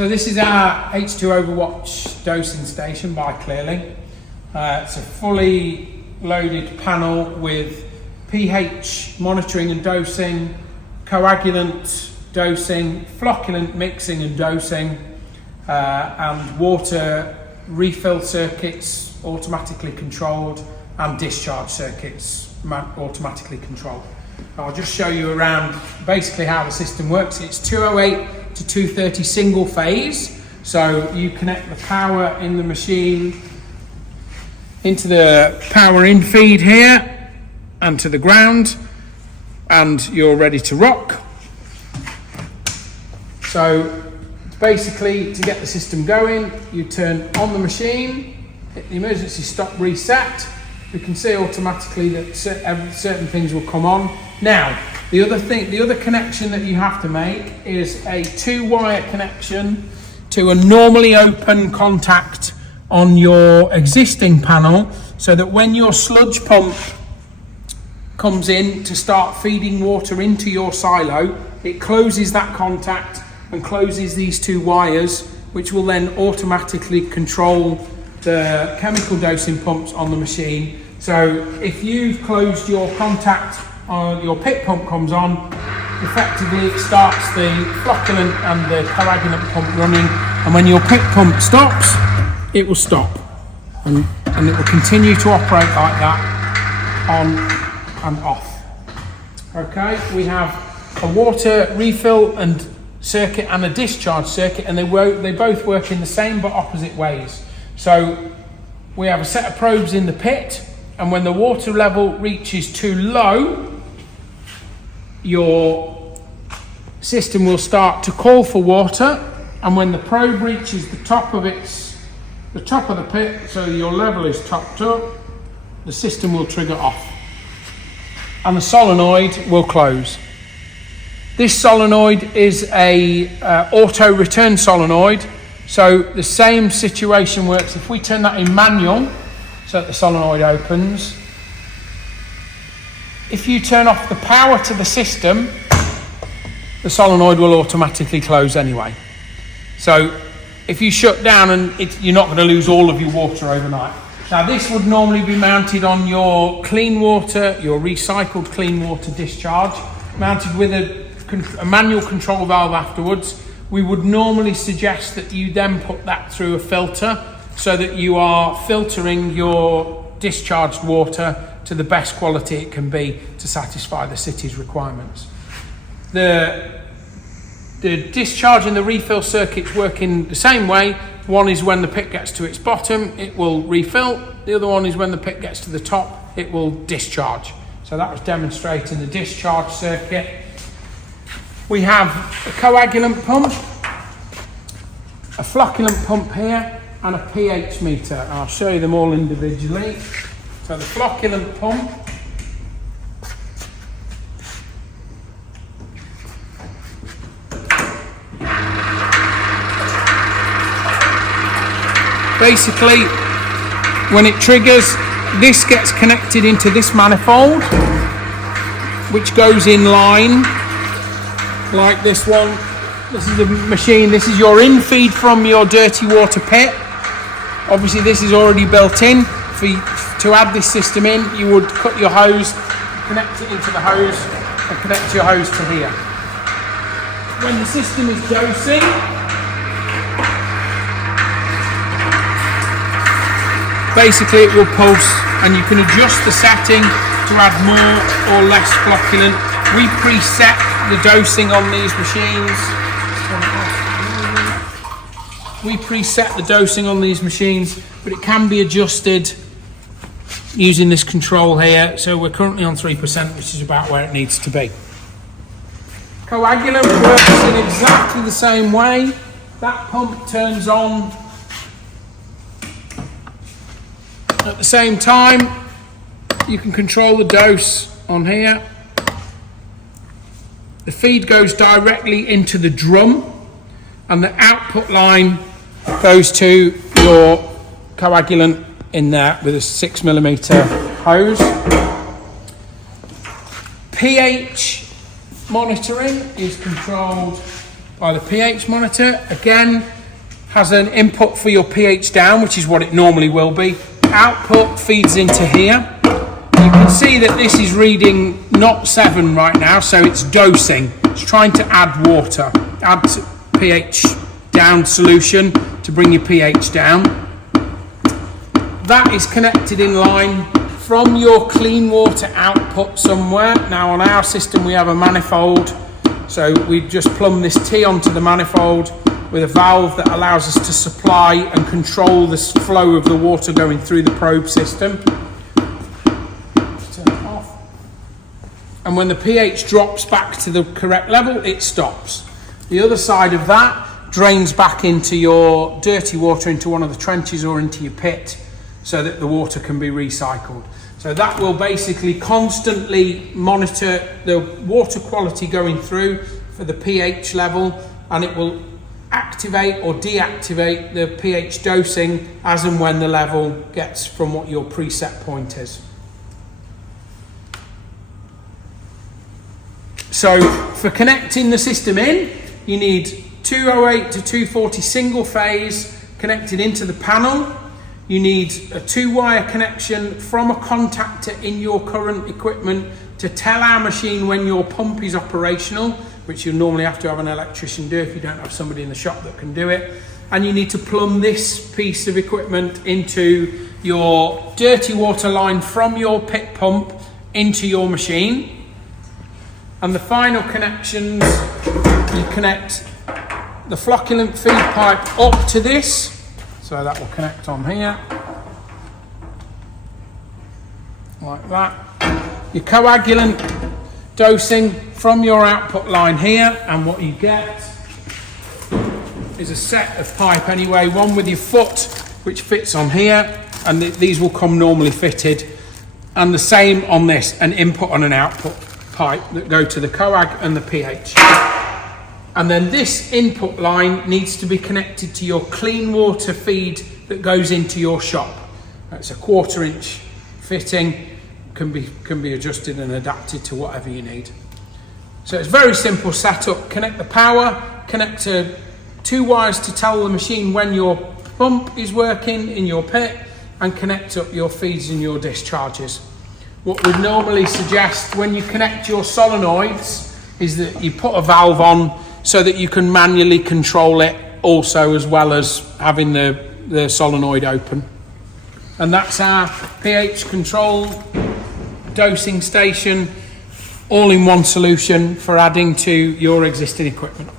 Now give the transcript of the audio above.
So this is our H2 Overwatch dosing station by Clearly. It's a fully loaded panel with pH monitoring and dosing, coagulant dosing, flocculant mixing and dosing, and water refill circuits automatically controlled, and discharge circuits automatically controlled. I'll just show you around basically how the system works. It's 208 to 230 single phase, so you connect the power in the machine into the power in feed here and to the ground, and you're ready to rock. So basically, to get the system going, you turn on the machine, hit the emergency stop reset. We can see automatically that certain things will come on. Now, the other connection that you have to make is a 2-wire connection to a normally open contact on your existing panel, so that when your sludge pump comes in to start feeding water into your silo, it closes that contact and closes these 2 wires, which will then automatically control the chemical dosing pumps on the machine. So if you've closed your contact, your pit pump comes on, effectively it starts the flocculant and the coagulant pump running, and when your pit pump stops, it will stop, and it will continue to operate like that, on and off. Okay, we have a water refill and circuit and a discharge circuit, and they both work in the same but opposite ways. So we have a set of probes in the pit, and when the water level reaches too low, your system will start to call for water, and when the probe reaches the top of the pit, so your level is topped up, the system will trigger off and the solenoid will close. This solenoid is a auto return solenoid, so the same situation works. If we turn that in manual so that the solenoid opens, if you turn off the power to the system, the solenoid will automatically close anyway. So if you shut down, and you're not going to lose all of your water overnight. Now this would normally be mounted on your clean water, your recycled clean water discharge, mounted with a manual control valve afterwards. We would normally suggest that you then put that through a filter, so that you are filtering your discharged water to the best quality it can be to satisfy the city's requirements. The discharge and the refill circuits work in the same way. One is when the pit gets to its bottom, it will refill. The other one is when the pit gets to the top, it will discharge. So that was demonstrating the discharge circuit. We have a coagulant pump, a flocculant pump here, and a pH meter. I'll show you them all individually. So the flocculant pump, basically, when it triggers, this gets connected into this manifold, which goes in line like this one. This is the machine. This is your in-feed from your dirty water pit. Obviously, this is already built in. To add this system in, you would cut your hose, connect it into the hose, and connect your hose to here. When the system is dosing, basically it will pulse, and you can adjust the setting to add more or less flocculant. We preset the dosing on these machines. But it can be adjusted using this control here. So we're currently on 3%, which is about where it needs to be. Coagulant works in exactly the same way. That pump turns on at the same time. You can control the dose on here. The feed goes directly into the drum, and the output line goes to your coagulant in there with a 6mm hose. pH monitoring is controlled by the pH monitor. Again, has an input for your pH down, which is what it normally will be. Output feeds into here. You can see that this is reading not 7 right now, so it's dosing. It's trying to add water, add pH down solution to bring your pH down. That is connected in line from your clean water output somewhere. Now on our system we have a manifold, so we just plumb this T onto the manifold with a valve that allows us to supply and control the flow of the water going through the probe system. Turn it off. And when the pH drops back to the correct level, it stops. The other side of that drains back into your dirty water into one of the trenches or into your pit so that the water can be recycled. So that will basically constantly monitor the water quality going through for the pH level, and it will activate or deactivate the pH dosing as and when the level gets from what your preset point is. So for connecting the system in, you need 208 to 240 single phase connected into the panel. You need a 2-wire connection from a contactor in your current equipment to tell our machine when your pump is operational, which you'll normally have to have an electrician do if you don't have somebody in the shop that can do it. And you need to plumb this piece of equipment into your dirty water line from your pit pump into your machine. And the final connections, you connect the flocculant feed pipe up to this, so that will connect on here, like that. Your coagulant dosing from your output line here, and what you get is a set of pipe anyway, one with your foot which fits on here, and these will come normally fitted, and the same on this, an input and an output pipe that go to the coag and the pH. And then this input line needs to be connected to your clean water feed that goes into your shop. It's a 1/4 inch fitting, can be adjusted and adapted to whatever you need. So it's very simple setup. Connect the power, connect to 2 wires to tell the machine when your pump is working in your pit, and connect up your feeds and your discharges. What we'd normally suggest when you connect your solenoids is that you put a valve on so that you can manually control it also, as well as having the solenoid open. And that's our pH control dosing station, all in one solution for adding to your existing equipment.